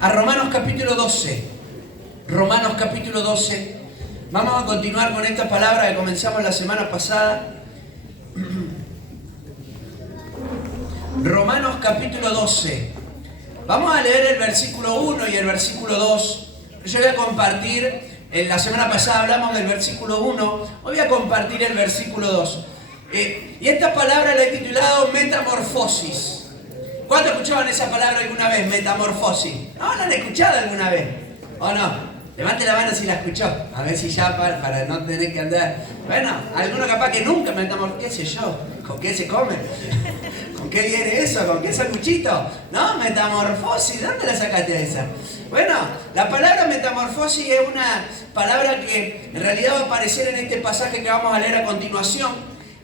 a Romanos capítulo 12. Romanos capítulo 12. Vamos a continuar con esta palabra que comenzamos la semana pasada. Romanos capítulo 12. Vamos a leer el versículo 1 y el versículo 2. Yo voy a compartir, la semana pasada hablamos del versículo 1, hoy voy a compartir el versículo 2. Y esta palabra la he titulado metamorfosis. ¿Cuántos escuchaban esa palabra alguna vez, metamorfosis? ¿No? ¿La han escuchado alguna vez? ¿O no? Levante la mano si la escuchó. A ver si ya para no tener que andar. Bueno, alguno capaz que nunca metamorfosis. ¿Qué sé yo? ¿Con qué se come? ¿Con qué viene eso? ¿Con qué sanguchito? ¿No? Metamorfosis. ¿De dónde la sacaste esa? Bueno, la palabra metamorfosis es una palabra que en realidad va a aparecer en este pasaje que vamos a leer a continuación.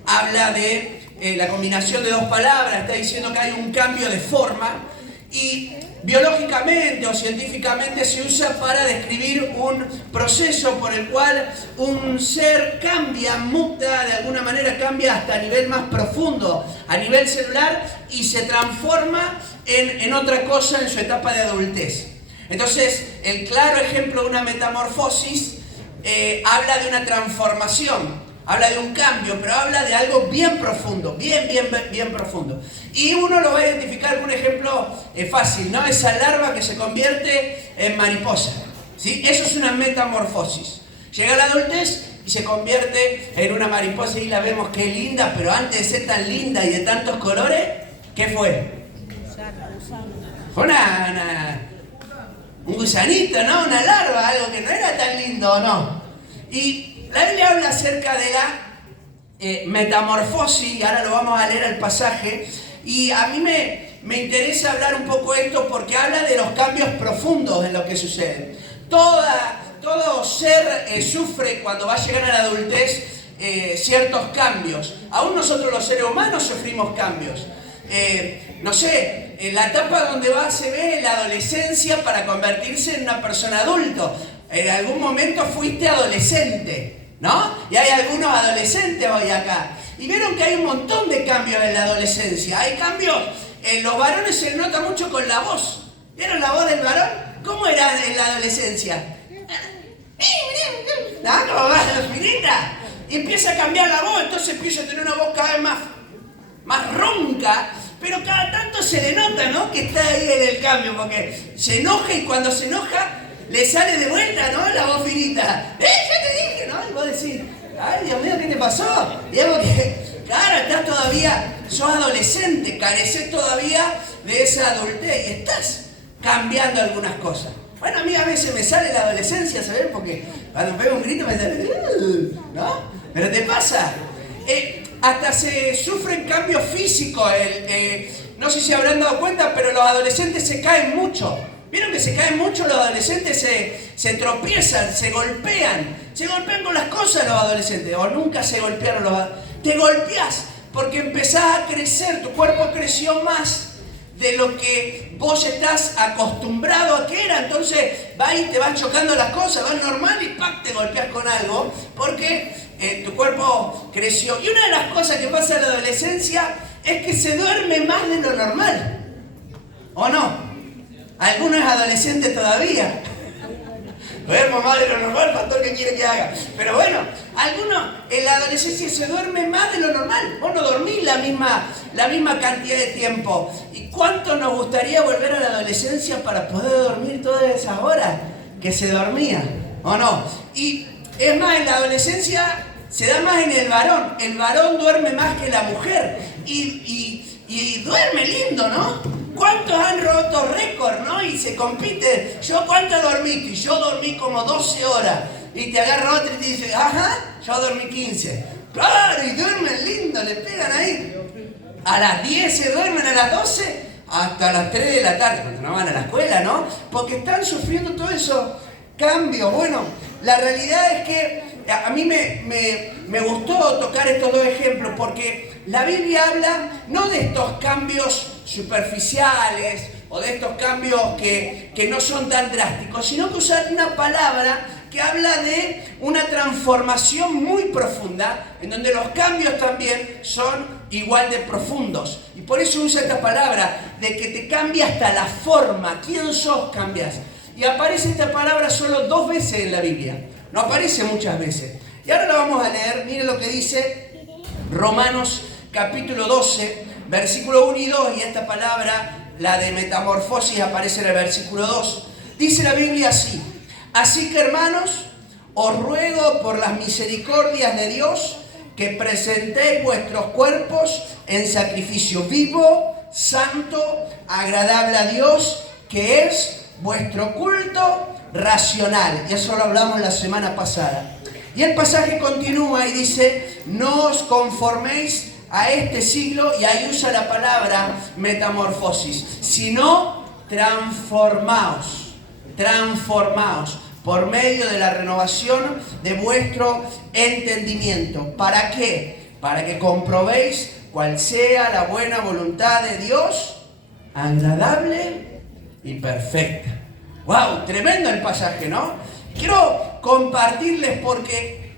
Habla de la combinación de dos palabras, está diciendo que hay un cambio de forma y biológicamente o científicamente se usa para describir un proceso por el cual un ser cambia, muta, de alguna manera cambia hasta a nivel más profundo, a nivel celular y se transforma en otra cosa en su etapa de adultez. Entonces, el claro ejemplo de una metamorfosis habla de una transformación. Habla de un cambio, pero habla de algo bien profundo, bien profundo. Y uno lo va a identificar con un ejemplo fácil, ¿no? Esa larva que se convierte en mariposa, ¿sí? Eso es una metamorfosis. Llega a la adultez y se convierte en una mariposa y la vemos qué linda, pero antes de ser tan linda y de tantos colores, ¿qué fue? Fue un gusanito, ¿no? Una larva, algo que no era tan lindo, ¿no? Y la Biblia habla acerca de la metamorfosis, y ahora lo vamos a leer el pasaje, y a mí me interesa hablar un poco esto porque habla de los cambios profundos en lo que sucede. Todo ser sufre cuando va a llegar a la adultez ciertos cambios. Aún nosotros los seres humanos sufrimos cambios. No sé, en la etapa donde se ve la adolescencia para convertirse en una persona adulto. En algún momento fuiste adolescente, ¿no? Y hay algunos adolescentes hoy acá. Y vieron que hay un montón de cambios en la adolescencia. Hay cambios, los varones se nota mucho con la voz. ¿Vieron la voz del varón? ¿Cómo era en la adolescencia? ¿No? ¿Cómo va la finita? Y empieza a cambiar la voz, entonces empieza a tener una voz cada vez más ronca. Pero cada tanto se le nota, ¿no? Que está ahí en el cambio, porque se enoja y cuando se enoja le sale de vuelta, ¿no? La voz finita. Ya te dije, ¿no? Y vos decís, ay, Dios mío, ¿qué te pasó? Y es porque, claro, estás todavía, sos adolescente, careces todavía de esa adultez y estás cambiando algunas cosas. Bueno, a mí a veces me sale la adolescencia, ¿sabes? Porque cuando pego un grito me sale, ¿no? Pero te pasa. Hasta se sufren cambios físicos. No sé si habrán dado cuenta, pero los adolescentes se caen mucho. ¿Vieron que se caen mucho los adolescentes? Se tropiezan, se golpean. Se golpean con las cosas los adolescentes. O nunca se golpearon los adolescentes. Te golpeás porque empezás a crecer. Tu cuerpo creció más de lo que vos estás acostumbrado a que era. Entonces va y te van chocando las cosas, vas normal y ¡pac! Te golpeas con algo. Porque tu cuerpo creció. Y una de las cosas que pasa en la adolescencia es que se duerme más de lo normal. ¿O no? Algunos adolescentes todavía. Duermo más de lo normal, pastor, ¿qué quiere que haga? Pero bueno, algunos en la adolescencia se duerme más de lo normal. Vos no dormís la misma cantidad de tiempo. ¿Y cuánto nos gustaría volver a la adolescencia para poder dormir todas esas horas que se dormía? ¿O no? Y es más, en la adolescencia se da más en el varón. El varón duerme más que la mujer. Y duerme lindo, ¿no? ¿Cuántos han roto récord, no? Y se compite. ¿Cuánto dormiste? Y yo dormí como 12 horas. Y te agarra otro y te dice, ajá, yo dormí 15. Claro, y duermen lindo, le pegan ahí. A las 10 se duermen, a las 12, hasta las 3 de la tarde. Porque no van a la escuela, ¿no? Porque están sufriendo todo eso cambios. Bueno, la realidad es que a mí me gustó tocar estos dos ejemplos porque la Biblia habla no de estos cambios superficiales o de estos cambios que no son tan drásticos, sino que usa una palabra que habla de una transformación muy profunda en donde los cambios también son igual de profundos. Y por eso usa esta palabra de que te cambia hasta la forma. ¿Quién sos? Cambias. Y aparece esta palabra solo 2 veces en la Biblia. No aparece muchas veces. Y ahora la vamos a leer. Miren lo que dice Romanos capítulo 12, versículo 1 y 2. Y esta palabra, la de metamorfosis, aparece en el versículo 2. Dice la Biblia así: así que, hermanos, os ruego por las misericordias de Dios que presentéis vuestros cuerpos en sacrificio vivo, santo, agradable a Dios, que es vuestro culto racional. Y eso lo hablamos la semana pasada. Y el pasaje continúa y dice: no os conforméis a este siglo, y ahí usa la palabra metamorfosis, sino transformaos por medio de la renovación de vuestro entendimiento. ¿Para qué? Para que comprobéis cuál sea la buena voluntad de Dios, agradable y perfecta. ¡Wow! Tremendo el pasaje, ¿no? Quiero compartirles porque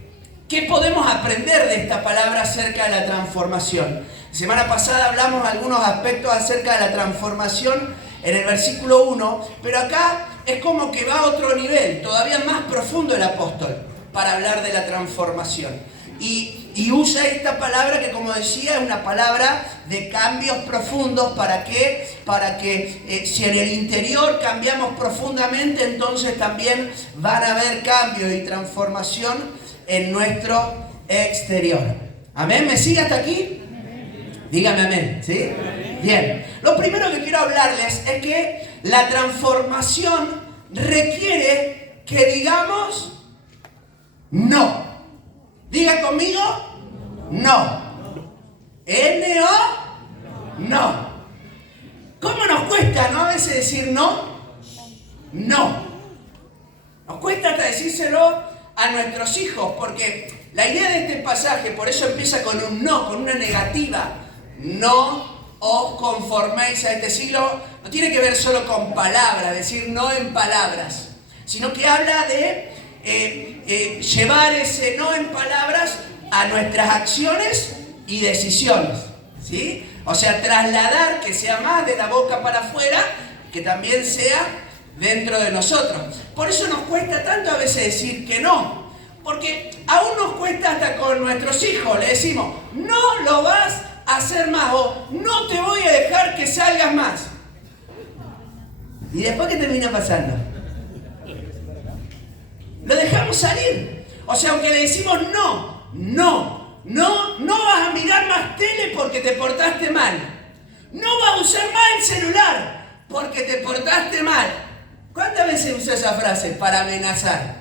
¿qué podemos aprender de esta palabra acerca de la transformación? La semana pasada hablamos algunos aspectos acerca de la transformación en el versículo 1, pero acá es como que va a otro nivel, todavía más profundo el apóstol, para hablar de la transformación. Y usa esta palabra que, como decía, es una palabra de cambios profundos. ¿Para qué? Para que si en el interior cambiamos profundamente, entonces también van a haber cambios y transformación en nuestro exterior. ¿Amén? ¿Me sigue hasta aquí? Dígame amén, ¿sí? Bien. Lo primero que quiero hablarles es que la transformación requiere que digamos no. Diga conmigo, no. N-O, no. ¿Cómo nos cuesta, no, a veces decir no? No. Nos cuesta hasta decírselo a nuestros hijos, porque la idea de este pasaje, por eso empieza con un no, con una negativa. No os conforméis a este siglo. No tiene que ver solo con palabras, decir no en palabras, sino que habla de llevar ese no en palabras a nuestras acciones y decisiones, ¿sí? O sea, trasladar, que sea más de la boca para afuera, que también sea dentro de nosotros. Por eso nos cuesta tanto a veces decir que no, porque aún nos cuesta hasta con nuestros hijos. Le decimos, no lo vas a hacer más, o no te voy a dejar que salgas más. ¿Y después qué termina pasando? Lo dejamos salir. O sea, aunque le decimos no vas a mirar más tele porque te portaste mal. No vas a usar más el celular porque te portaste mal. ¿Cuántas veces usó esa frase para amenazar?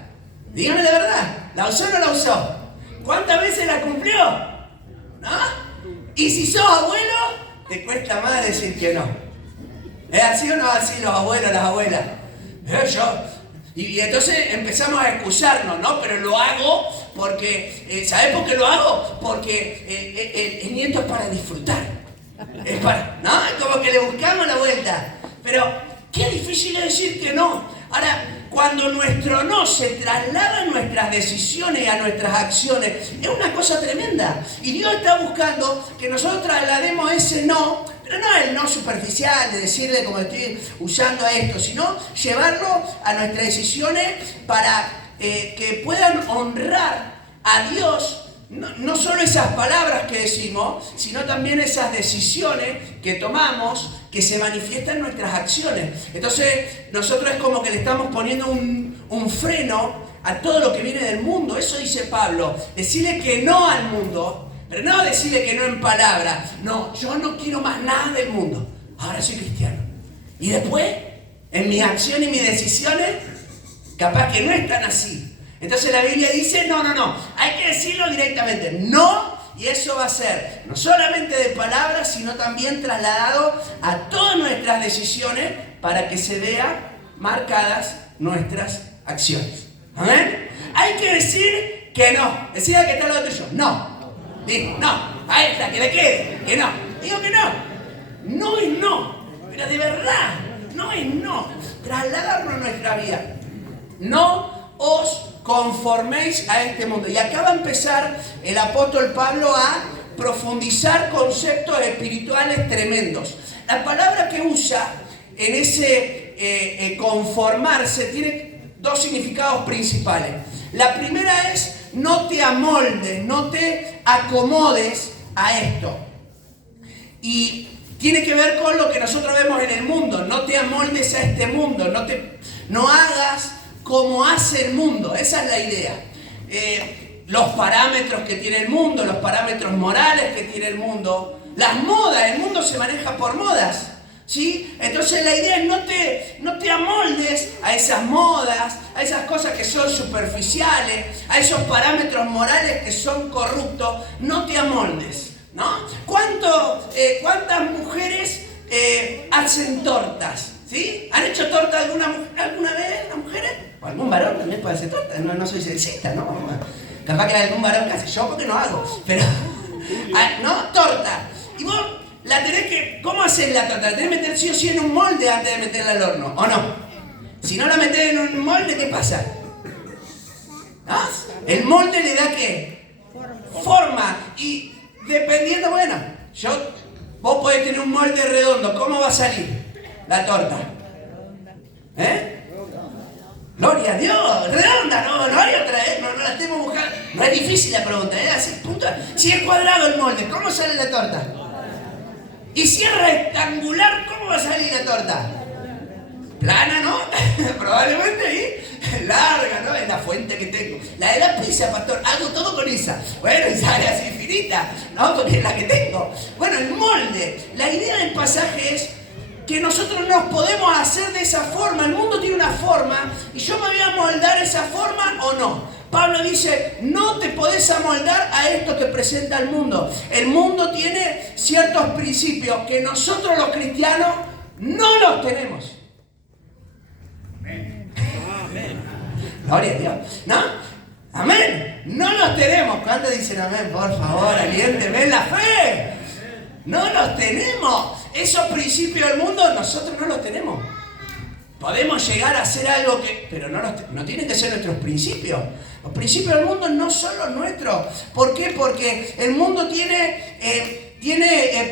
Dígame la verdad, ¿la usó o no la usó? ¿Cuántas veces la cumplió? ¿No? Y si sos abuelo, te cuesta más decir que no. ¿Es así o no así los abuelos, las abuelas? Y entonces empezamos a excusarnos, ¿no? Pero lo hago porque, ¿sabes por qué lo hago? Porque el nieto es para disfrutar. Es para, ¿no? Como que le buscamos la vuelta. Pero qué difícil es decir que no. Ahora, cuando nuestro no se traslada a nuestras decisiones y a nuestras acciones, es una cosa tremenda. Y Dios está buscando que nosotros traslademos ese no, pero no el no superficial de decirle como estoy usando esto, sino llevarlo a nuestras decisiones para que puedan honrar a Dios. No solo esas palabras que decimos, sino también esas decisiones que tomamos, que se manifiestan en nuestras acciones. Entonces, nosotros es como que le estamos poniendo un freno a todo lo que viene del mundo. Eso dice Pablo, decirle que no al mundo, pero no decirle que no en palabras. No, yo no quiero más nada del mundo. Ahora soy cristiano. Y después, en mis acciones y mis decisiones, capaz que no están así. Entonces la Biblia dice, no, hay que decirlo directamente, no, y eso va a ser no solamente de palabras, sino también trasladado a todas nuestras decisiones para que se vean marcadas nuestras acciones. ¿Amén? Hay que decir que no. Decida que está lo otro yo, no. Digo, no, a esta que le quede, que no. Digo que no. No es no, pero de verdad, no es no. Trasladarlo a nuestra vida. No os conforméis a este mundo. Y acá va a empezar el apóstol Pablo a profundizar conceptos espirituales tremendos. La palabra que usa en ese conformarse tiene dos significados principales. La primera es: no te amoldes, no te acomodes a esto. Y tiene que ver con lo que nosotros vemos en el mundo. No te amoldes a este mundo, no hagas como hace el mundo. Esa es la idea. Los parámetros que tiene el mundo, los parámetros morales que tiene el mundo, las modas, el mundo se maneja por modas, ¿sí? Entonces la idea es no te amoldes a esas modas, a esas cosas que son superficiales, a esos parámetros morales que son corruptos. No te amoldes, ¿no? ¿Cuántas mujeres hacen tortas? ¿Sí? ¿Han hecho torta alguna vez las mujeres? ¿O algún varón también puede hacer torta? No soy sexista, ¿no? Capaz que hay algún varón que hace, yo porque no hago. Pero, ¿no? Torta. Y vos la tenés que... ¿Cómo haces la torta? La tenés que meter sí o sí en un molde antes de meterla al horno, ¿o no? Si no la metés en un molde, ¿qué pasa? ¿No? El molde le da ¿qué? Forma. Y dependiendo, bueno, vos podés tener un molde redondo. ¿Cómo va a salir la torta? Gloria a Dios, redonda, no hay otra, no la estemos buscando. No es difícil la pregunta, así, puntual. Si es cuadrado el molde, ¿cómo sale la torta? Y si es rectangular, ¿cómo va a salir la torta? Plana, ¿no? Probablemente, ¿sí? Larga, ¿no? Es la fuente que tengo. La de la pizza, pastor, hago todo con esa. Bueno, y sale así finita, ¿no? Porque es la que tengo. Bueno, el molde. La idea del pasaje es que nosotros nos podemos hacer de esa forma. El mundo tiene una forma y yo me voy a amoldar esa forma o no. Pablo dice, no te podés amoldar a esto que presenta el mundo. El mundo tiene ciertos principios que nosotros los cristianos no los tenemos. Amén. Gloria a Dios. ¿No? Amén. No los tenemos. ¿Cuántos dicen amén? Por favor, aliénteme en la fe. No los tenemos. Esos principios del mundo nosotros no los tenemos. Podemos llegar a hacer algo pero no tienen que ser nuestros principios. Los principios del mundo no son los nuestros. ¿Por qué? Porque el mundo tiene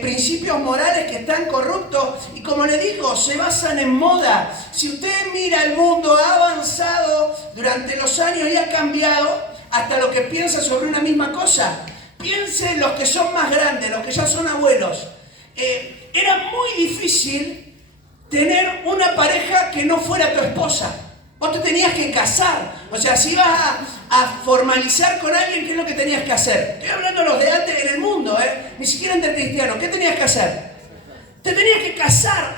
principios morales que están corruptos y, como le digo, se basan en moda. Si usted mira el mundo, ha avanzado durante los años y ha cambiado hasta lo que piensa sobre una misma cosa. Piense en los que son más grandes, los que ya son abuelos. Era muy difícil tener una pareja que no fuera tu esposa. Vos te tenías que casar. O sea, si ibas a formalizar con alguien, ¿qué es lo que tenías que hacer? Estoy hablando de los de antes en el mundo, ni siquiera entre cristianos. ¿Qué tenías que hacer? Te tenías que casar.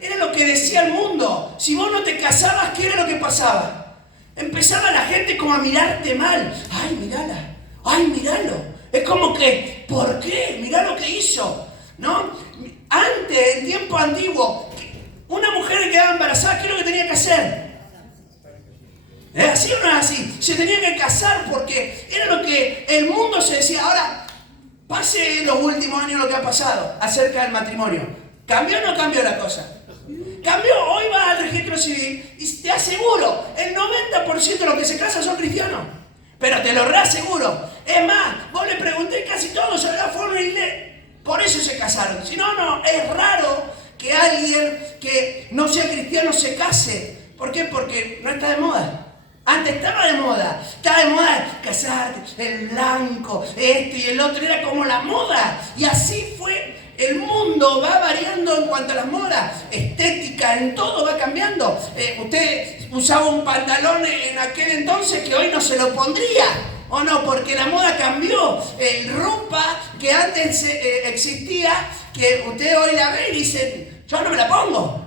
Era lo que decía el mundo. Si vos no te casabas, ¿qué era lo que pasaba? Empezaba la gente como a mirarte mal. ¡Ay, mirala! ¡Ay, míralo! Es como que, ¿por qué? Mirá lo que hizo, ¿no? Antes, en tiempo antiguo, una mujer que quedaba embarazada, ¿qué es lo que tenía que hacer? ¿Es así o no es así? Se tenía que casar porque era lo que el mundo se decía. Ahora, pase en los últimos años lo que ha pasado acerca del matrimonio. ¿Cambió o no cambió la cosa? Cambió. Hoy vas al registro civil y te aseguro, el 90% de los que se casan son cristianos. Pero te lo reaseguro. Es más, vos le pregunté, casi todos a la forma y por eso se casaron. Si no, es raro que alguien que no sea cristiano se case. ¿Por qué? Porque no está de moda. Antes estaba de moda casarte, el blanco, esto y el otro, era como la moda. Y así fue. El mundo va variando en cuanto a las modas, estética, en todo va cambiando. Usted usaba un pantalón en aquel entonces que hoy no se lo pondría, ¿o no? Porque la moda cambió. Ropa que antes existía, que usted hoy la ve y dice, yo no me la pongo.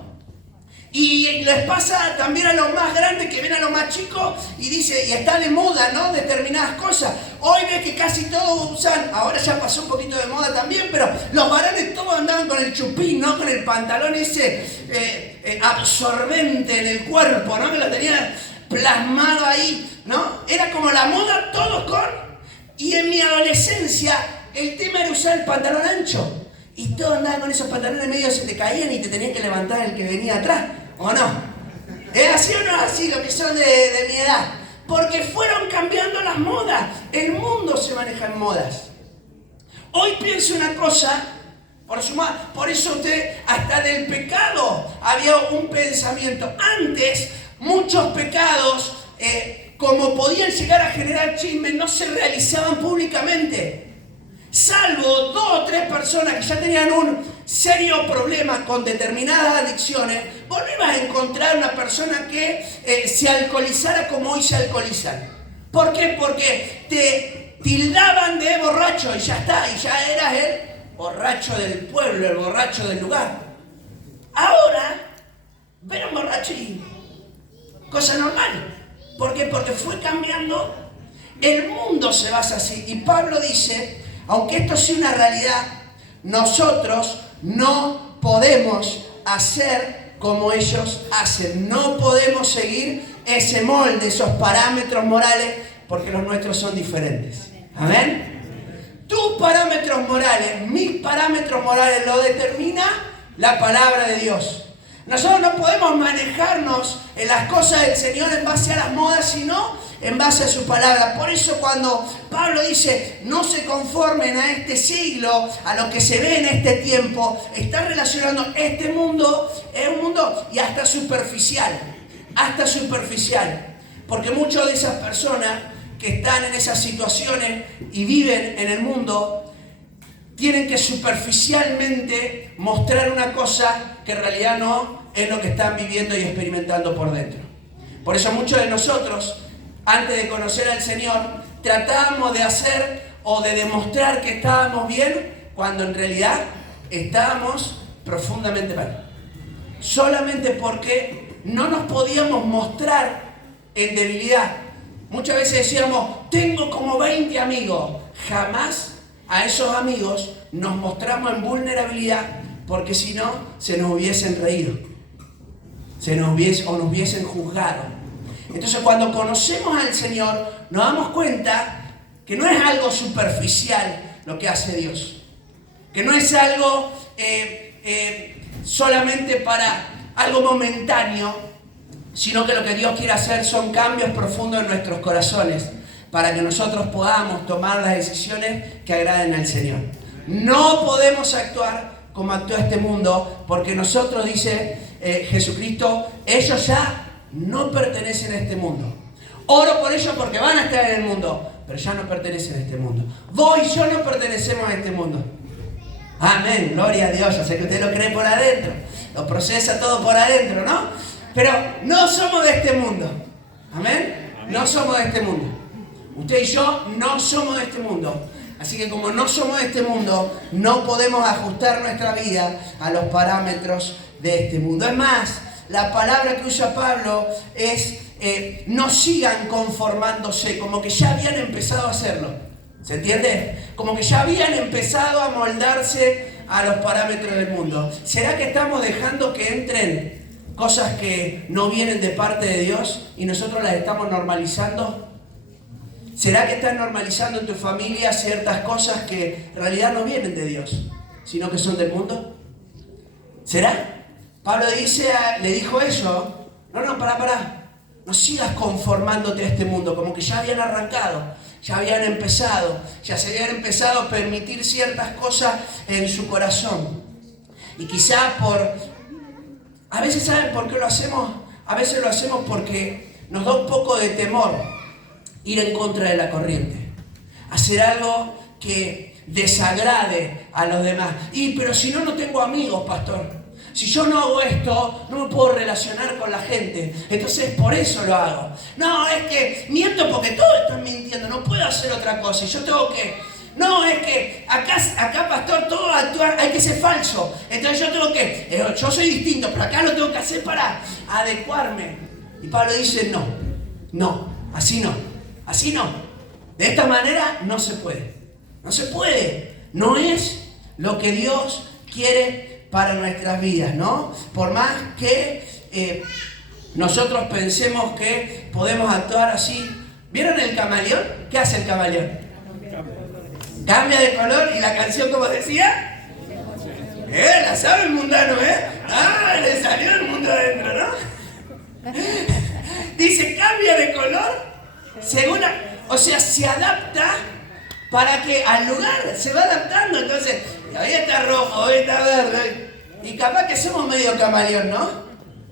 Y les pasa también a los más grandes que ven a los más chicos y dice, y está de moda, ¿no? Determinadas cosas. Hoy ves que casi todos usan, ahora ya pasó un poquito de moda también, pero los varones todos andaban con el chupín, ¿no? Con el pantalón ese absorbente en el cuerpo, ¿no? Que lo tenían plasmado ahí, ¿no? Era como la moda, todos con. Y en mi adolescencia el tema era usar el pantalón ancho. Y todos andaban con esos pantalones medio, se te caían y te tenían que levantar el que venía atrás. ¿O no? ¿Es así o no es así lo que son de mi edad? Porque fueron cambiando las modas. El mundo se maneja en modas. Hoy piense una cosa, por eso usted, hasta del pecado había un pensamiento. Antes, muchos pecados, como podían llegar a generar chismes, no se realizaban públicamente. Salvo 2 o 3 personas que ya tenían un serio problema con determinadas adicciones, vos no ibas a encontrar una persona que se alcoholizara como hoy se alcoholizan. ¿Por qué? Porque te tildaban de borracho y ya está, y ya eras el borracho del pueblo, el borracho del lugar. Ahora, ven a un borracho y cosa normal. ¿Por qué? Porque fue cambiando. El mundo se basa así. Y Pablo dice, aunque esto sea una realidad, nosotros no podemos hacer como ellos hacen. No podemos seguir ese molde, esos parámetros morales, porque los nuestros son diferentes. ¿Amén? Tus parámetros morales, mis parámetros morales, lo determina la palabra de Dios. Nosotros no podemos manejarnos en las cosas del Señor en base a las modas, sino en base a su palabra. Por eso cuando Pablo dice, no se conformen a este siglo, a lo que se ve en este tiempo, está relacionando este mundo, es un mundo y hasta superficial. Porque muchas de esas personas que están en esas situaciones y viven en el mundo, tienen que superficialmente mostrar una cosa que en realidad no es lo que están viviendo y experimentando por dentro. Por eso muchos de nosotros, antes de conocer al Señor, tratábamos de hacer o de demostrar que estábamos bien, cuando en realidad estábamos profundamente mal. Solamente porque no nos podíamos mostrar en debilidad. Muchas veces decíamos, tengo como 20 amigos. Jamás a esos amigos nos mostramos en vulnerabilidad, porque si no, se nos hubiesen reído. Nos hubiesen juzgado. Entonces cuando conocemos al Señor, nos damos cuenta que no es algo superficial lo que hace Dios. Que no es algo solamente para algo momentáneo, sino que lo que Dios quiere hacer son cambios profundos en nuestros corazones, para que nosotros podamos tomar las decisiones que agraden al Señor. No podemos actuar como actúa este mundo, porque nosotros, dice Jesucristo, ellos ya no pertenecen a este mundo. Oro por ellos porque van a estar en el mundo, pero ya no pertenecen a este mundo. Vos y yo no pertenecemos a este mundo. Amén, gloria a Dios. Yo sé que usted lo cree por adentro, lo procesa todo por adentro, ¿no? Pero no somos de este mundo. Amén. No somos de este mundo. Usted y yo no somos de este mundo. Así que como no somos de este mundo, no podemos ajustar nuestra vida a los parámetros de este mundo. Es más, la palabra que usa Pablo es no sigan conformándose, como que ya habían empezado a hacerlo. ¿Se entiende? Como que ya habían empezado a moldarse a los parámetros del mundo. ¿Será que estamos dejando que entren cosas que no vienen de parte de Dios y nosotros las estamos normalizando? ¿Será que estás normalizando en tu familia ciertas cosas que en realidad no vienen de Dios, sino que son del mundo? ¿Será? Pablo le dijo eso. No, pará. No sigas conformándote a este mundo, como que ya habían arrancado, ya habían empezado, ya se habían empezado a permitir ciertas cosas en su corazón. Y quizá a veces, ¿saben por qué lo hacemos? A veces lo hacemos porque nos da un poco de temor ir en contra de la corriente, hacer algo que desagrade a los demás. Pero si no tengo amigos, pastor. Si yo no hago esto, no me puedo relacionar con la gente. Entonces por eso lo hago. No, es que miento porque todos están mintiendo. No puedo hacer otra cosa. Y yo tengo que... No, es que acá pastor, todo actuar, hay que ser falso. Entonces yo tengo que... Yo soy distinto, pero acá lo tengo que hacer para adecuarme. Y Pablo dice, no, así no. De esta manera no se puede. No se puede. No es lo que Dios quiere para nuestras vidas, ¿no? Por más que nosotros pensemos que podemos actuar así. ¿Vieron el camaleón? ¿Qué hace el camaleón? Cambia de color. ¿Y la canción cómo decía? La sabe el mundano, le salió el mundo adentro, ¿no? Dice, cambia de color según... O sea, se adapta para que al lugar se va adaptando. Entonces, hoy está rojo, hoy está verde. Y capaz que somos medio camaleón, ¿no?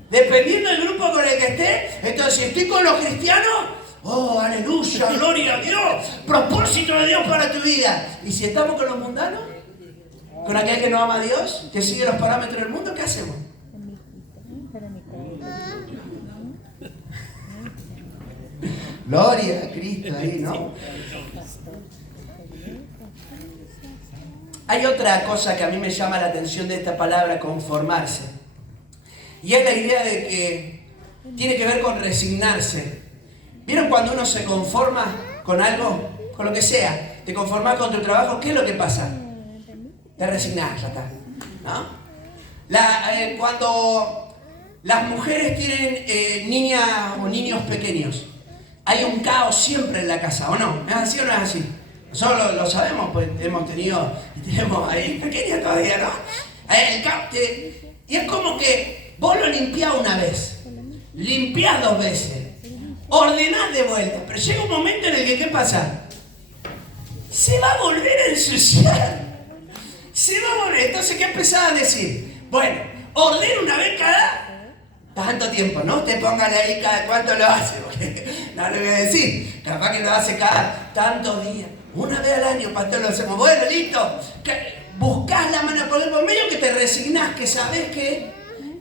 Dependiendo del grupo con el que esté. Entonces, si estoy con los cristianos, oh, aleluya, gloria a Dios, propósito de Dios para tu vida. Y si estamos con los mundanos, con aquel que no ama a Dios, que sigue los parámetros del mundo, ¿qué hacemos? Gloria a Cristo ahí, ¿no? Hay otra cosa que a mí me llama la atención de esta palabra, conformarse. Y es la idea de que tiene que ver con resignarse. ¿Vieron cuando uno se conforma con algo? Con lo que sea. Te conformas con tu trabajo, ¿qué es lo que pasa? Te resignás, ya está, ¿no? Cuando las mujeres tienen niñas o niños pequeños, hay un caos siempre en la casa, ¿o no? ¿Es así o no es así? Nosotros lo sabemos, pues hemos tenido, tenemos ahí pequeña todavía, ¿no? El caos, y es como que vos lo limpiás una vez, limpiás 2 veces, ordenás de vuelta, pero llega un momento en el que, ¿qué pasa? Se va a volver a ensuciar. Se va a volver. Entonces, ¿qué empezaba a decir? Bueno, ordena una vez cada tanto tiempo, no te pongan ahí cada cuánto lo hace, porque no le voy a decir, capaz que lo hace cada tantos días, una vez al año, pastor, lo hacemos, bueno, listo, buscás la manera, por medio que te resignás, que sabés que,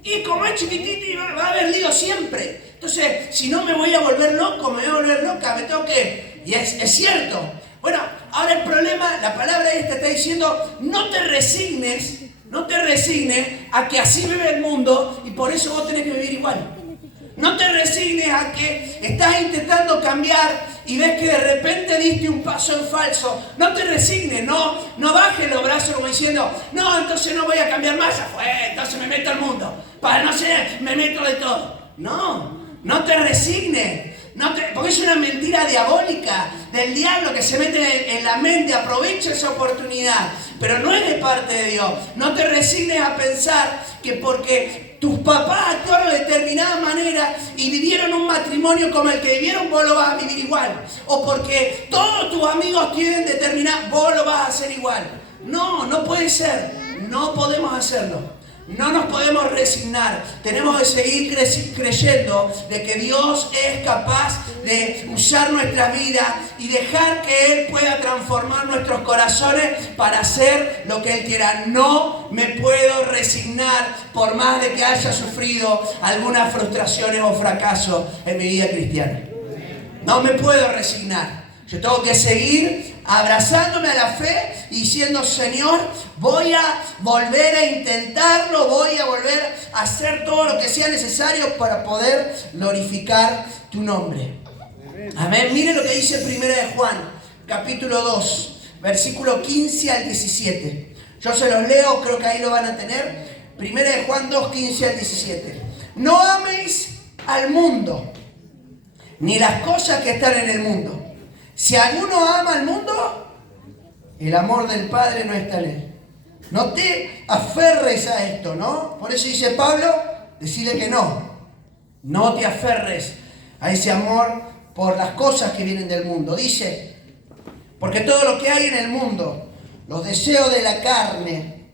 y como es chiquitito y va a haber lío siempre, entonces, si no me voy a volver loco, me voy a volver loca, me tengo que, y es cierto. Bueno, ahora el problema, la palabra esta está diciendo, no te resignes a que así vive el mundo y por eso vos tenés que vivir igual. No te resignes a que estás intentando cambiar y ves que de repente diste un paso en falso. No te resignes, no bajes los brazos como diciendo, no, entonces no voy a cambiar más, ya fue, entonces me meto al mundo. Para no ser, me meto de todo. No te resignes. Porque es una mentira diabólica del diablo que se mete en la mente, aprovecha esa oportunidad, pero no es de parte de Dios. No te resignes a pensar que porque tus papás actuaron de determinada manera y vivieron un matrimonio como el que vivieron, vos lo vas a vivir igual. O porque todos tus amigos tienen determinada, vos lo vas a hacer igual. No puede ser. No podemos hacerlo. No nos podemos resignar, tenemos que seguir creyendo de que Dios es capaz de usar nuestra vida y dejar que Él pueda transformar nuestros corazones para hacer lo que Él quiera. No me puedo resignar por más de que haya sufrido algunas frustraciones o fracasos en mi vida cristiana. No me puedo resignar. Yo tengo que seguir abrazándome a la fe y diciendo, Señor, voy a volver a intentarlo, voy a volver a hacer todo lo que sea necesario para poder glorificar tu nombre. Amén. Miren lo que dice 1 de Juan, capítulo 2, versículo 15 al 17. Yo se los leo, creo que ahí lo van a tener. 1 de Juan 2, 15 al 17. No améis al mundo, ni las cosas que están en el mundo. Si alguno ama al mundo, el amor del Padre no está en él. No te aferres a esto, ¿no? Por eso dice Pablo, decirle que no. No te aferres a ese amor por las cosas que vienen del mundo. Dice, porque todo lo que hay en el mundo, los deseos de la carne,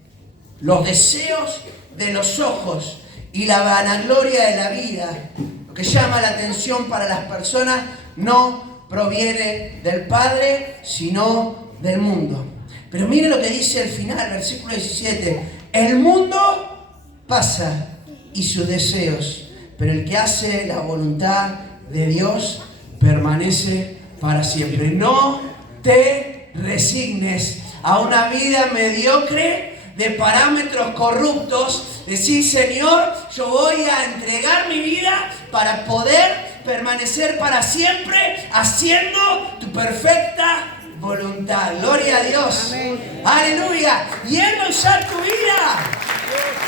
los deseos de los ojos y la vanagloria de la vida, lo que llama la atención para las personas, no proviene del Padre, sino del mundo. Pero mire lo que dice al final, versículo 17. El mundo pasa y sus deseos, pero el que hace la voluntad de Dios permanece para siempre. No te resignes a una vida mediocre de parámetros corruptos. Decir, Señor, yo voy a entregar mi vida para poder permanecer para siempre haciendo tu perfecta voluntad. Gloria a Dios. Amén. Aleluya. Y Él va a usar tu vida.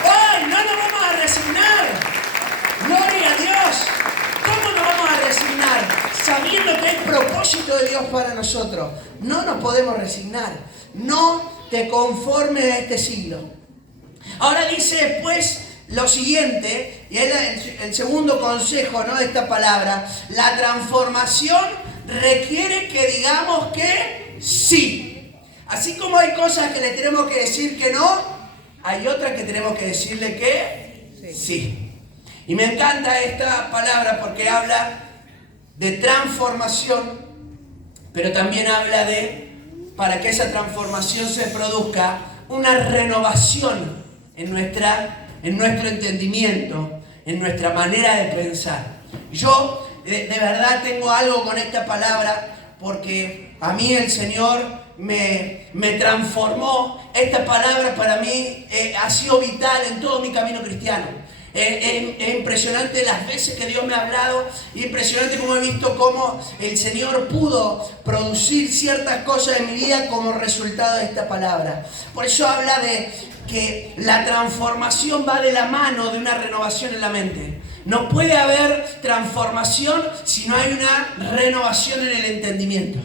Hoy no nos vamos a resignar. Gloria a Dios. ¿Cómo nos vamos a resignar? Sabiendo que hay propósito de Dios para nosotros. No nos podemos resignar. No te conformes a este siglo. Ahora dice después lo siguiente, y es el segundo consejo, ¿no?, de esta palabra. La transformación requiere que digamos que sí. Así como hay cosas que le tenemos que decir que no, hay otras que tenemos que decirle que sí. Y me encanta esta palabra porque habla de transformación, pero también habla de, para que esa transformación se produzca, una renovación en nuestro entendimiento, en nuestra manera de pensar. Yo de verdad tengo algo con esta palabra porque a mí el Señor me transformó. Esta palabra para mí ha sido vital en todo mi camino cristiano. Es impresionante las veces que Dios me ha hablado, impresionante como he visto cómo el Señor pudo producir ciertas cosas en mi vida como resultado de esta palabra. Por eso habla de que la transformación va de la mano de una renovación en la mente. No puede haber transformación si no hay una renovación en el entendimiento.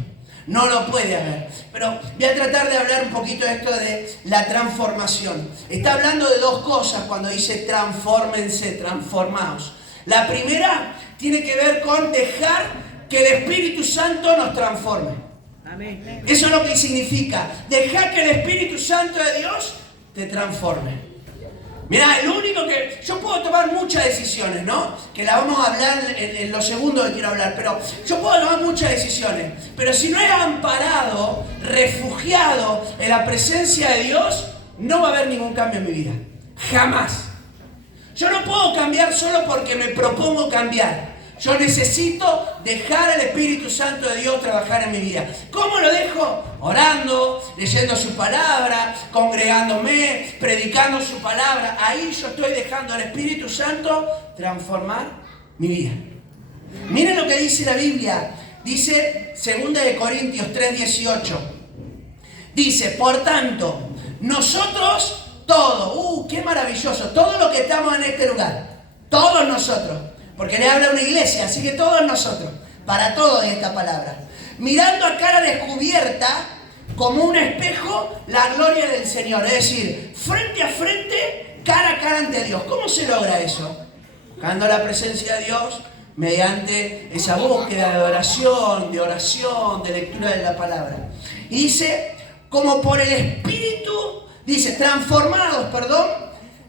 No lo puede haber. Pero voy a tratar de hablar un poquito de esto de la transformación. Está hablando de dos cosas cuando dice transfórmense, transformaos. La primera tiene que ver con dejar que el Espíritu Santo nos transforme. Amén. Eso es lo que significa. Dejar que el Espíritu Santo de Dios te transforme. Mirá, el único que... Yo puedo tomar muchas decisiones, ¿no? Que la vamos a hablar en lo segundo que quiero hablar. Pero yo puedo tomar muchas decisiones. Pero si no he amparado, refugiado en la presencia de Dios, no va a haber ningún cambio en mi vida. Jamás. Yo no puedo cambiar solo porque me propongo cambiar. Yo necesito dejar al Espíritu Santo de Dios trabajar en mi vida. ¿Cómo lo dejo? Orando, leyendo su palabra, congregándome, predicando su palabra. Ahí yo estoy dejando al Espíritu Santo transformar mi vida. Miren lo que dice la Biblia. Dice 2 Corintios 3:18. Dice, por tanto, nosotros todos, qué maravilloso, todos los que estamos en este lugar, todos nosotros, porque le habla a una iglesia, así que todos nosotros, para todos esta palabra, mirando a cara descubierta, como un espejo, la gloria del Señor. Es decir, frente a frente, cara a cara ante Dios. ¿Cómo se logra eso? Buscando la presencia de Dios, mediante esa búsqueda de adoración, de oración, de lectura de la palabra. Y dice, como por el Espíritu, dice, transformados,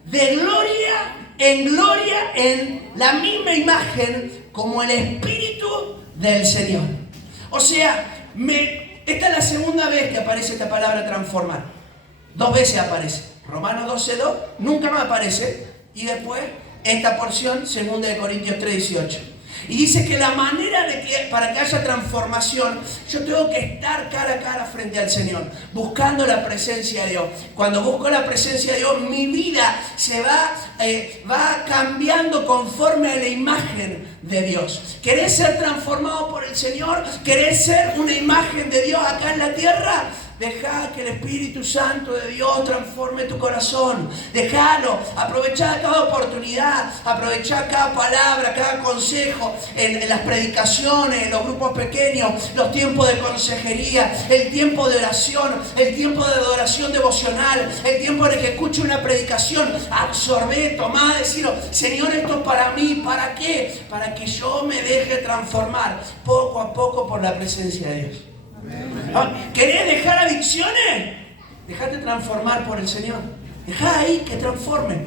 de gloria en la misma imagen como el Espíritu del Señor. O sea, esta es la segunda vez que aparece esta palabra transformar. 2 veces aparece. Romanos 12:2, nunca más aparece. Y después esta porción, 2 Corintios 3:18. Y dice que la manera para que haya transformación, yo tengo que estar cara a cara frente al Señor, buscando la presencia de Dios. Cuando busco la presencia de Dios, mi vida se va cambiando conforme a la imagen de Dios. ¿Querés ser transformado por el Señor? ¿Querés ser una imagen de Dios acá en la tierra? Deja que el Espíritu Santo de Dios transforme tu corazón. Déjalo. Aprovechá cada oportunidad. Aprovechá cada palabra, cada consejo en las predicaciones, en los grupos pequeños, los tiempos de consejería, el tiempo de oración, el tiempo de adoración devocional, el tiempo en el que escucho una predicación. Absorbé, tomá, decirlo, Señor, esto es para mí. ¿Para qué? Para que yo me deje transformar poco a poco por la presencia de Dios. ¿Querés dejar adicciones? Dejate transformar por el Señor. Dejá ahí que transforme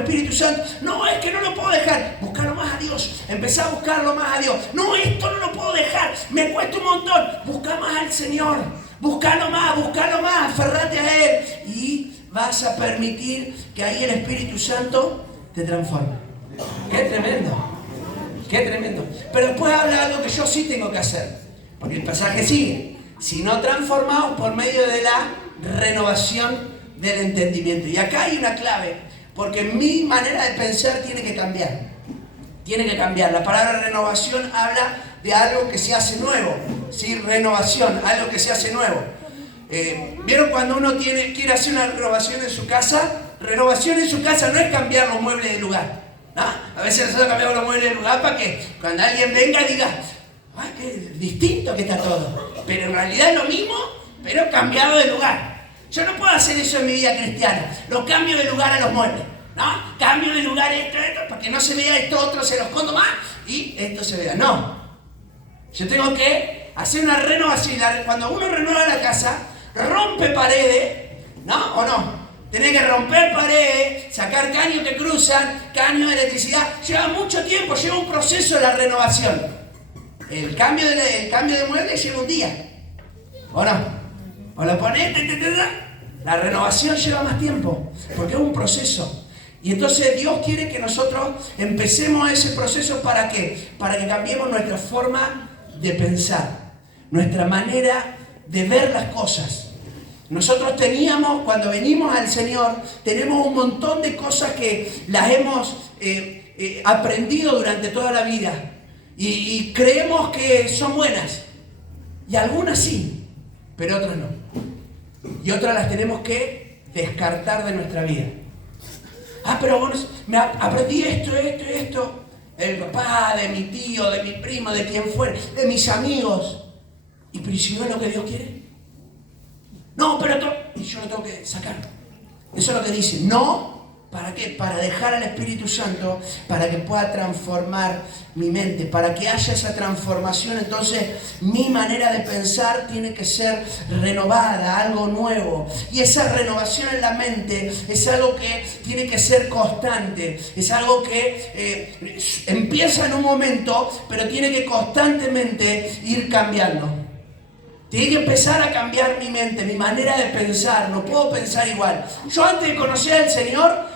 Espíritu Santo. No, es que no lo puedo dejar. Buscarlo más a Dios. Empezá a buscarlo más a Dios. No, esto no lo puedo dejar. Me cuesta un montón. Busca más al Señor. Búscalo más. Aferrate a Él. Y vas a permitir que ahí el Espíritu Santo te transforme. ¡Qué tremendo! Pero después habla algo que yo sí tengo que hacer. Porque el pasaje sigue, si no transformados por medio de la renovación del entendimiento. Y acá hay una clave, porque mi manera de pensar tiene que cambiar. La palabra renovación habla de algo que se hace nuevo. ¿Sí? Renovación, algo que se hace nuevo. ¿Vieron cuando uno quiere hacer una renovación en su casa? Renovación en su casa no es cambiar los muebles de lugar. ¿No? A veces nosotros cambiamos los muebles de lugar para que cuando alguien venga diga, ¡ay, qué distinto que está todo! Pero en realidad es lo mismo, pero cambiado de lugar. Yo no puedo hacer eso en mi vida cristiana. Lo cambio de lugar a los muebles, ¿no? Cambio de lugar esto, para que no se vea esto otro, se lo escondo más y esto se vea. No. Yo tengo que hacer una renovación. Cuando uno renueva la casa, rompe paredes, ¿no? ¿O no? Tenés que romper paredes, sacar caños que cruzan, caños de electricidad. Lleva mucho tiempo, lleva un proceso de la renovación. El cambio de mueble lleva un día. ¿O no? O lo ponés, la renovación lleva más tiempo, porque es un proceso. Y entonces Dios quiere que nosotros empecemos ese proceso. ¿Para qué? Para que cambiemos nuestra forma de pensar, nuestra manera de ver las cosas. Nosotros teníamos, cuando venimos al Señor, tenemos un montón de cosas que las hemos aprendido durante toda la vida. Y creemos que son buenas. Y algunas sí, pero otras no. Y otras las tenemos que descartar de nuestra vida. Pero bueno, aprendí esto. El papá, de mi tío, de mi primo, de quien fuera, de mis amigos. ¿Pero si no es lo que Dios quiere? No, pero y yo lo tengo que sacar. Eso es lo que dice. No, ¿para qué? Para dejar al Espíritu Santo, para que pueda transformar mi mente, para que haya esa transformación. Entonces, mi manera de pensar tiene que ser renovada, algo nuevo. Y esa renovación en la mente es algo que tiene que ser constante. Es algo que empieza en un momento, pero tiene que constantemente ir cambiando. Tiene que empezar a cambiar mi mente, mi manera de pensar. No puedo pensar igual. Yo antes de conocer al Señor,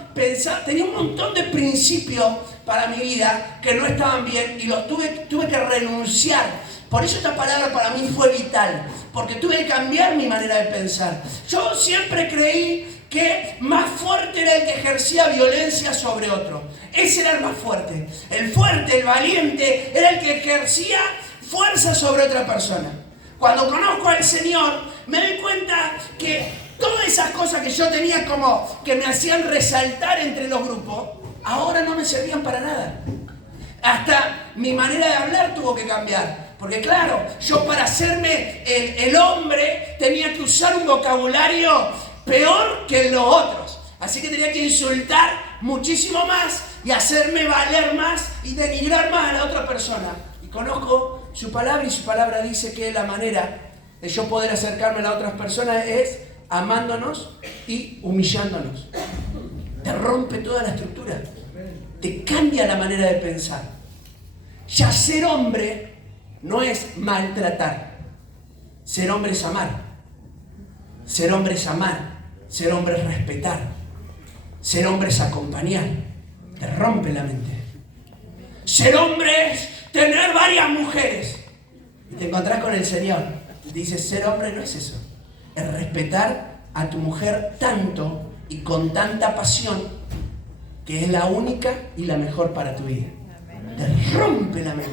tenía un montón de principios para mi vida que no estaban bien y los tuve que renunciar. Por eso esta palabra para mí fue vital, porque tuve que cambiar mi manera de pensar. Yo siempre creí que más fuerte era el que ejercía violencia sobre otro. Ese era el más fuerte. El fuerte, el valiente, era el que ejercía fuerza sobre otra persona. Cuando conozco al Señor, me doy cuenta que todas esas cosas que yo tenía como que me hacían resaltar entre los grupos, ahora no me servían para nada. Hasta mi manera de hablar tuvo que cambiar. Porque claro, yo para hacerme el hombre tenía que usar un vocabulario peor que los otros. Así que tenía que insultar muchísimo más y hacerme valer más y denigrar más a la otra persona. Y conozco su palabra, y su palabra dice que la manera de yo poder acercarme a las otras personas es amándonos y humillándonos. Te rompe toda la estructura, te cambia la manera de pensar. Ya ser hombre no es maltratar, ser hombre es amar. Ser hombre es amar, ser hombre es respetar, ser hombre es acompañar. Te rompe la mente. Ser hombre es tener varias mujeres. Y te encontrás con el Señor. Y te dice, ser hombre no es eso. Es respetar a tu mujer tanto y con tanta pasión que es la única y la mejor para tu vida. Te rompe la mente.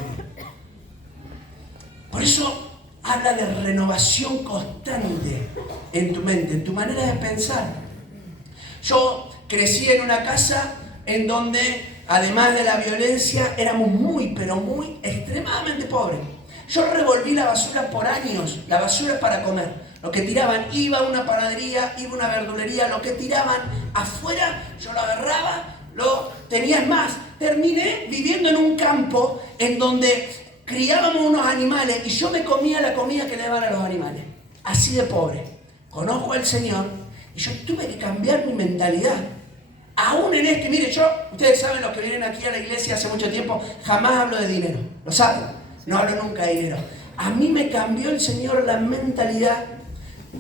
Por eso habla de renovación constante en tu mente, en tu manera de pensar. Yo crecí en una casa en donde, además de la violencia, éramos muy, pero muy extremadamente pobres. Yo revolví la basura por años, la basura para comer. Lo que tiraban, iba a una panadería, iba a una verdulería, lo que tiraban afuera, yo lo agarraba, lo tenía más. Terminé viviendo en un campo en donde criábamos unos animales y yo me comía la comida que le daban a los animales. Así de pobre. Conozco al Señor y yo tuve que cambiar mi mentalidad. Aún en este, mire, ustedes saben, los que vienen aquí a la iglesia hace mucho tiempo, jamás hablo de dinero, lo saben, no hablo nunca de dinero. A mí me cambió el Señor la mentalidad,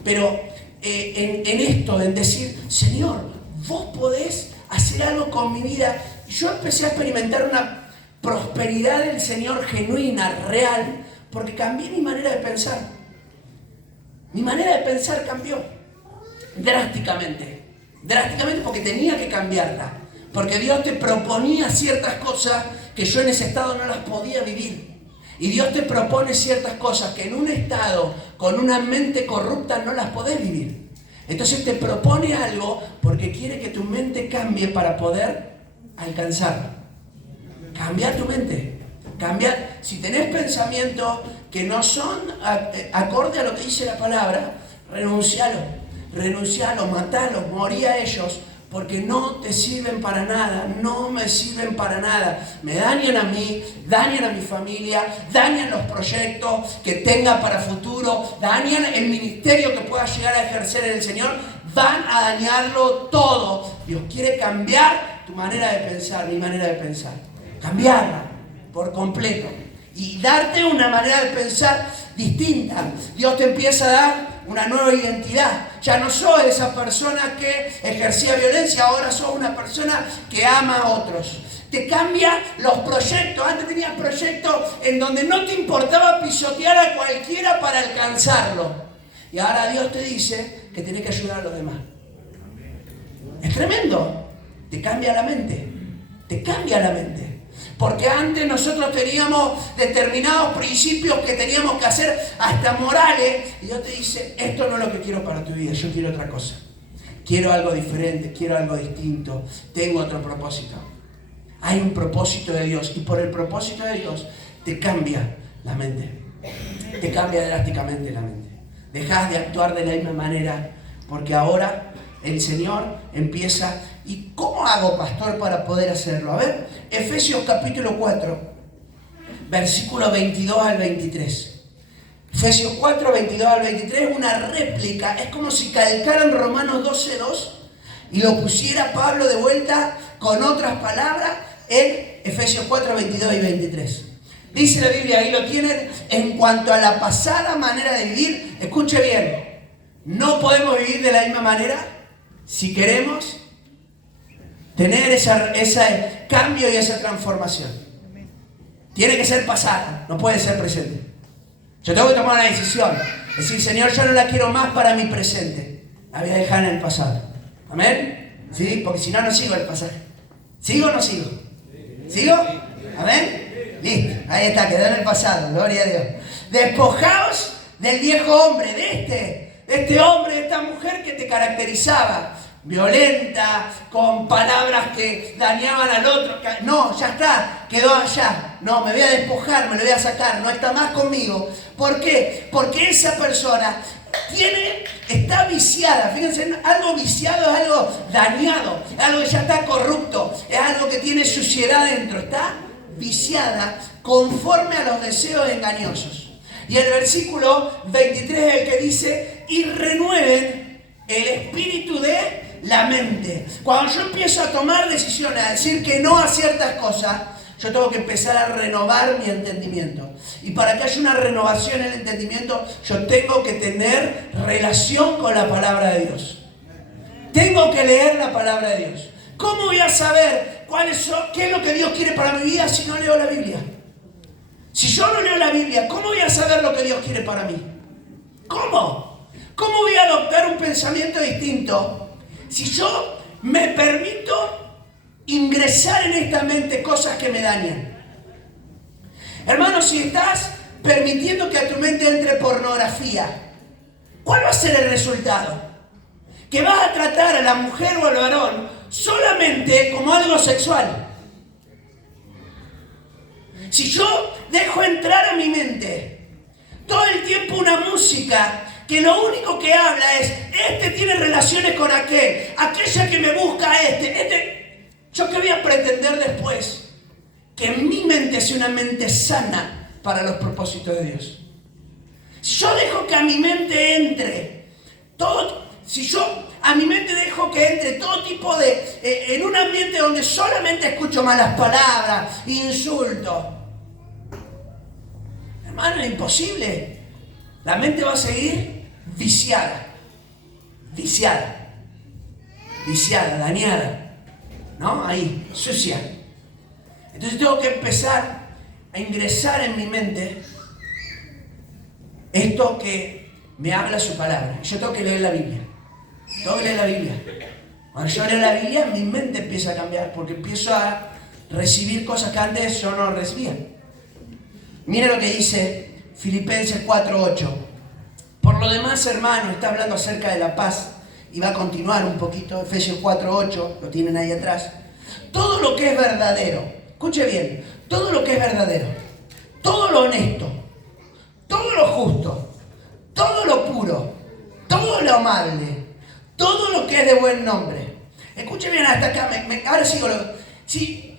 pero en esto, en decir, Señor, vos podés hacer algo con mi vida. Y yo empecé a experimentar una prosperidad del Señor genuina, real, porque cambié mi manera de pensar. Mi manera de pensar cambió drásticamente porque tenía que cambiarla, porque Dios te proponía ciertas cosas que yo en ese estado no las podía vivir, y Dios te propone ciertas cosas que en un estado con una mente corrupta no las podés vivir. Entonces te propone algo porque quiere que tu mente cambie para poder alcanzarlo. Cambia tu mente, si tenés pensamientos que no son acorde a lo que dice la palabra, renuncialo, matalos, morí a ellos, porque no te sirven para nada, no me sirven para nada. Me dañan a mí, dañan a mi familia, dañan los proyectos que tenga para futuro, dañan el ministerio que pueda llegar a ejercer en el Señor, van a dañarlo todo. Dios quiere cambiar tu manera de pensar, mi manera de pensar, cambiarla por completo y darte una manera de pensar distinta. Dios te empieza a dar una nueva identidad. Ya no sos esa persona que ejercía violencia, ahora sos una persona que ama a otros. Te cambia los proyectos. Antes tenías proyectos en donde no te importaba pisotear a cualquiera para alcanzarlo. Y ahora Dios te dice que tenés que ayudar a los demás. Es tremendo. Te cambia la mente. Te cambia la mente. Porque antes nosotros teníamos determinados principios que teníamos que hacer, hasta morales, y Dios te dice, esto no es lo que quiero para tu vida, yo quiero otra cosa. Quiero algo diferente, quiero algo distinto, tengo otro propósito. Hay un propósito de Dios, y por el propósito de Dios te cambia la mente. Te cambia drásticamente la mente. Dejas de actuar de la misma manera, porque ahora el Señor empieza. ¿Y cómo hago, pastor, para poder hacerlo? A ver, Efesios capítulo 4, versículo 22 al 23. Efesios 4, 22 al 23, una réplica. Es como si calcaran Romanos 12:2 y lo pusiera Pablo de vuelta con otras palabras en Efesios 4, 22 y 23. Dice la Biblia, ahí lo tienen, en cuanto a la pasada manera de vivir, escuche bien, no podemos vivir de la misma manera si queremos tener ese cambio y esa transformación. Tiene que ser pasada, no puede ser presente. Yo tengo que tomar una decisión. Decir, Señor, yo no la quiero más para mi presente. La voy a dejar en el pasado. ¿Amén? ¿Sí? Porque si no, no sigo el pasaje. ¿Sigo o no sigo? ¿Sigo? ¿Amén? Listo. Ahí está, quedó en el pasado. Gloria a Dios. Despojaos del viejo hombre, de este hombre, de esta mujer que te caracterizaba. Violenta, con palabras que dañaban al otro. No, ya está, quedó allá. No, me voy a despojar, me lo voy a sacar, no está más conmigo. ¿Por qué? Porque esa persona está viciada. Fíjense, algo viciado es algo dañado, es algo que ya está corrupto, es algo que tiene suciedad dentro. Está viciada conforme a los deseos engañosos. Y el versículo 23 es el que dice, y renueven el espíritu de la mente. Cuando yo empiezo a tomar decisiones, a decir que no a ciertas cosas, yo tengo que empezar a renovar mi entendimiento. Y para que haya una renovación en el entendimiento, yo tengo que tener relación con la palabra de Dios. Tengo que leer la palabra de Dios. ¿Cómo voy a saber qué es lo que Dios quiere para mi vida si no leo la Biblia? Si yo no leo la Biblia, ¿cómo voy a saber lo que Dios quiere para mí? ¿Cómo? ¿Cómo voy a adoptar un pensamiento distinto si yo me permito ingresar en esta mente cosas que me dañan? Hermano, si estás permitiendo que a tu mente entre pornografía, ¿cuál va a ser el resultado? Que vas a tratar a la mujer o al varón solamente como algo sexual. Si yo dejo entrar a mi mente todo el tiempo una música que lo único que habla es, este tiene relaciones con aquella que me busca ¿yo qué voy a pretender después? Que mi mente sea una mente sana para los propósitos de Dios. Si yo dejo que a mi mente entre a mi mente dejo que entre todo tipo en un ambiente donde solamente escucho malas palabras, insultos, hermano, es imposible. La mente va a seguir viciada, dañada, ¿no? Ahí, sucia. Entonces tengo que empezar a ingresar en mi mente esto que me habla su palabra. Yo tengo que leer la Biblia. Cuando yo leo la Biblia, mi mente empieza a cambiar porque empiezo a recibir cosas que antes yo no recibía. Mira lo que dice Filipenses 4:8. Por lo demás, hermano, está hablando acerca de la paz y va a continuar un poquito. Efesios 4:8, lo tienen ahí atrás. Todo lo que es verdadero, escuche bien, todo lo que es verdadero, todo lo honesto, todo lo justo, todo lo puro, todo lo amable, todo lo que es de buen nombre. Escuche bien hasta acá, ahora sigo. Sí,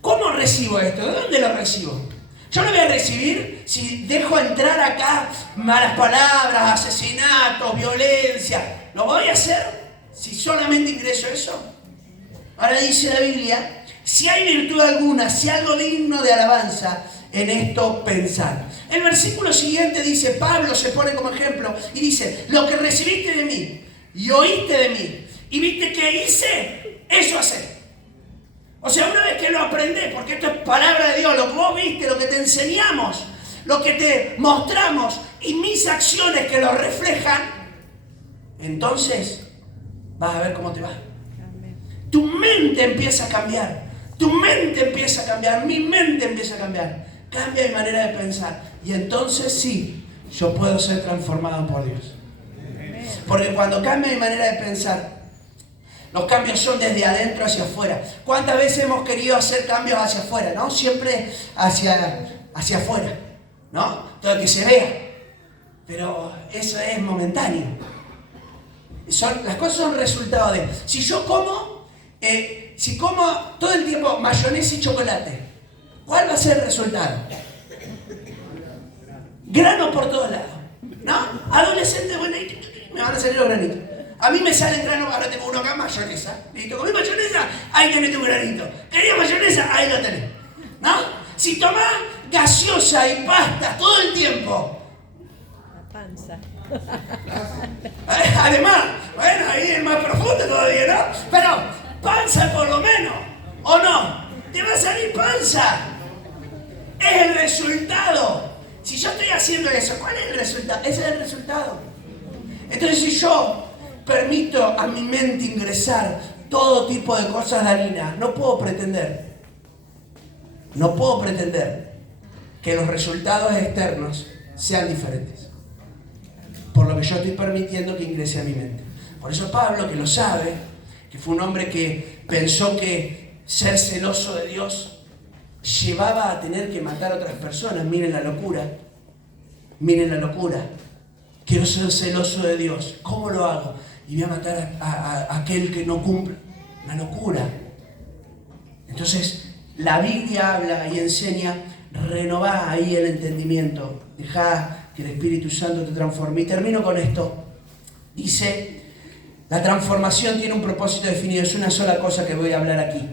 ¿cómo recibo esto? ¿De dónde lo recibo? Yo lo voy a recibir si dejo entrar acá malas palabras, asesinatos, violencia. ¿Lo voy a hacer si solamente ingreso eso? Ahora dice la Biblia, si hay virtud alguna, si algo digno de alabanza, en esto pensar. El versículo siguiente dice, Pablo se pone como ejemplo y dice, lo que recibiste de mí y oíste de mí y viste que hice, eso hacé. O sea, una vez que lo aprendés, porque esto es palabra de Dios, lo que vos viste, lo que te enseñamos, lo que te mostramos y mis acciones que lo reflejan, entonces vas a ver cómo te va. Tu mente empieza a cambiar, tu mente empieza a cambiar, mi mente empieza a cambiar, cambia mi manera de pensar y entonces sí, yo puedo ser transformado por Dios. Porque cuando cambia mi manera de pensar, los cambios son desde adentro hacia afuera. ¿Cuántas veces hemos querido hacer cambios hacia afuera? ¿No? Siempre hacia afuera, ¿no? Todo que se vea. Pero eso es momentáneo. Las cosas son resultado de... Si yo como, si como todo el tiempo mayonesa y chocolate, ¿cuál va a ser el resultado? Grano por todos lados, ¿no? Adolescente, bueno, me van a salir los granitos. A mí me salen granos, ahora tengo uno acá, mayonesa. Listo, comí mayonesa, ahí tenés un granito. ¿Querías mayonesa? Ahí lo tenés. ¿No? Si tomás gaseosa y pasta todo el tiempo. La panza. Además, bueno, ahí es más profundo todavía, ¿no? Pero panza por lo menos, ¿o no? Te va a salir panza. Es el resultado. Si yo estoy haciendo eso, ¿cuál es el resultado? Ese es el resultado. Entonces si yo permito a mi mente ingresar todo tipo de cosas dañinas, no puedo pretender que los resultados externos sean diferentes. Por lo que yo estoy permitiendo que ingrese a mi mente. Por eso Pablo, que lo sabe, que fue un hombre que pensó que ser celoso de Dios llevaba a tener que matar a otras personas. Miren la locura. Quiero ser celoso de Dios. ¿Cómo lo hago? Y voy a matar a aquel que no cumple. Una locura. Entonces, la Biblia habla y enseña, renová ahí el entendimiento. Dejá que el Espíritu Santo te transforme. Y termino con esto. Dice, la transformación tiene un propósito definido. Es una sola cosa que voy a hablar aquí.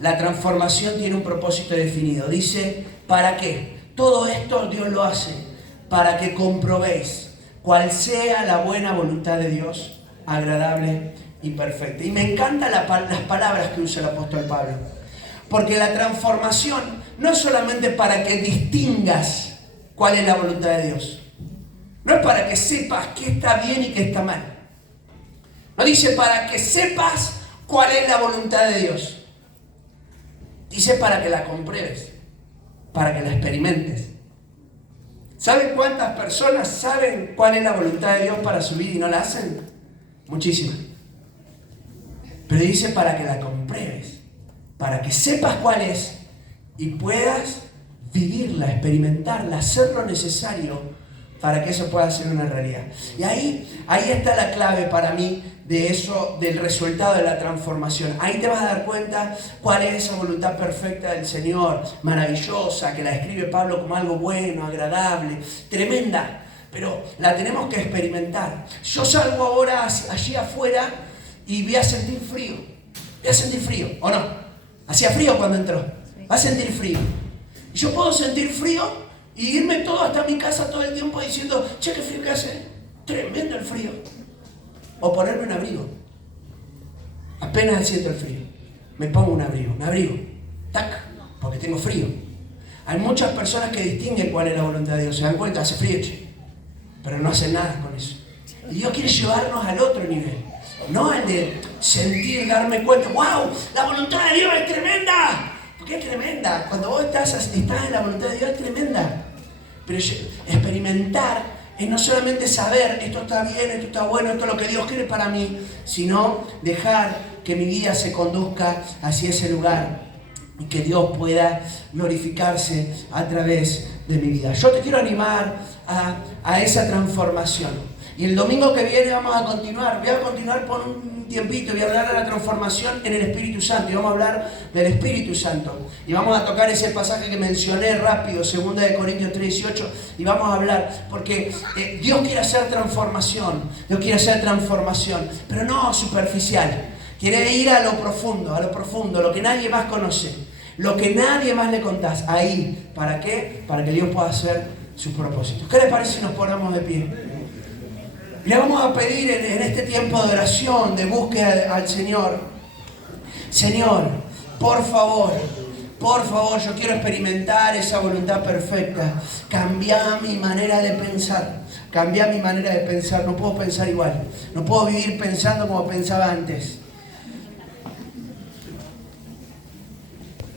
La transformación tiene un propósito definido. Dice, ¿para qué? Todo esto Dios lo hace para que comprobéis cuál sea la buena voluntad de Dios, agradable y perfecta. Y me encantan las palabras que usa el apóstol Pablo. Porque la transformación no es solamente para que distingas cuál es la voluntad de Dios. No es para que sepas qué está bien y qué está mal. No dice para que sepas cuál es la voluntad de Dios. Dice para que la compruebes, para que la experimentes. ¿Saben cuántas personas saben cuál es la voluntad de Dios para su vida y no la hacen? Muchísimas. Pero dice para que la compruebes, para que sepas cuál es y puedas vivirla, experimentarla, hacer lo necesario para que eso pueda ser una realidad. Y ahí está la clave para mí de eso, del resultado de la transformación. Ahí te vas a dar cuenta cuál es esa voluntad perfecta del Señor, maravillosa, que la describe Pablo como algo bueno, agradable, tremenda, pero la tenemos que experimentar. Yo salgo ahora allí afuera y voy a sentir frío. Voy a sentir frío, ¿o no? Hacía frío cuando entró. Va a sentir frío. Y yo puedo sentir frío y irme todo hasta mi casa todo el tiempo diciendo, che, qué frío que hace. Tremendo el frío. O ponerme un abrigo. Apenas siento el frío, me pongo un abrigo. Tac, porque tengo frío. Hay muchas personas que distinguen cuál es la voluntad de Dios. Se dan cuenta, hace frío, che, pero no hacen nada con eso. Y Dios quiere llevarnos al otro nivel. No al de sentir, darme cuenta, wow, la voluntad de Dios es tremenda. Porque es tremenda. Cuando vos estás en la voluntad de Dios es tremenda. Pero experimentar es no solamente saber, esto está bien, esto está bueno, esto es lo que Dios quiere para mí, sino dejar que mi vida se conduzca hacia ese lugar y que Dios pueda glorificarse a través de mi vida. Yo te quiero animar a esa transformación. Y el domingo que viene vamos a continuar. Voy a continuar por un tiempito. Voy a hablar de la transformación en el Espíritu Santo. Y vamos a hablar del Espíritu Santo. Y vamos a tocar ese pasaje que mencioné rápido, 2 Corintios 3:18. Y vamos a hablar, porque Dios quiere hacer transformación. Dios quiere hacer transformación, pero no superficial. Quiere ir a lo profundo, lo que nadie más conoce. Lo que nadie más le contás. Ahí. ¿Para qué? Para que Dios pueda hacer sus propósitos. ¿Qué les parece si nos ponemos de pie? Le vamos a pedir en este tiempo de oración, de búsqueda al Señor. Señor, por favor, yo quiero experimentar esa voluntad perfecta. Cambia mi manera de pensar. Cambia mi manera de pensar. No puedo pensar igual. No puedo vivir pensando como pensaba antes.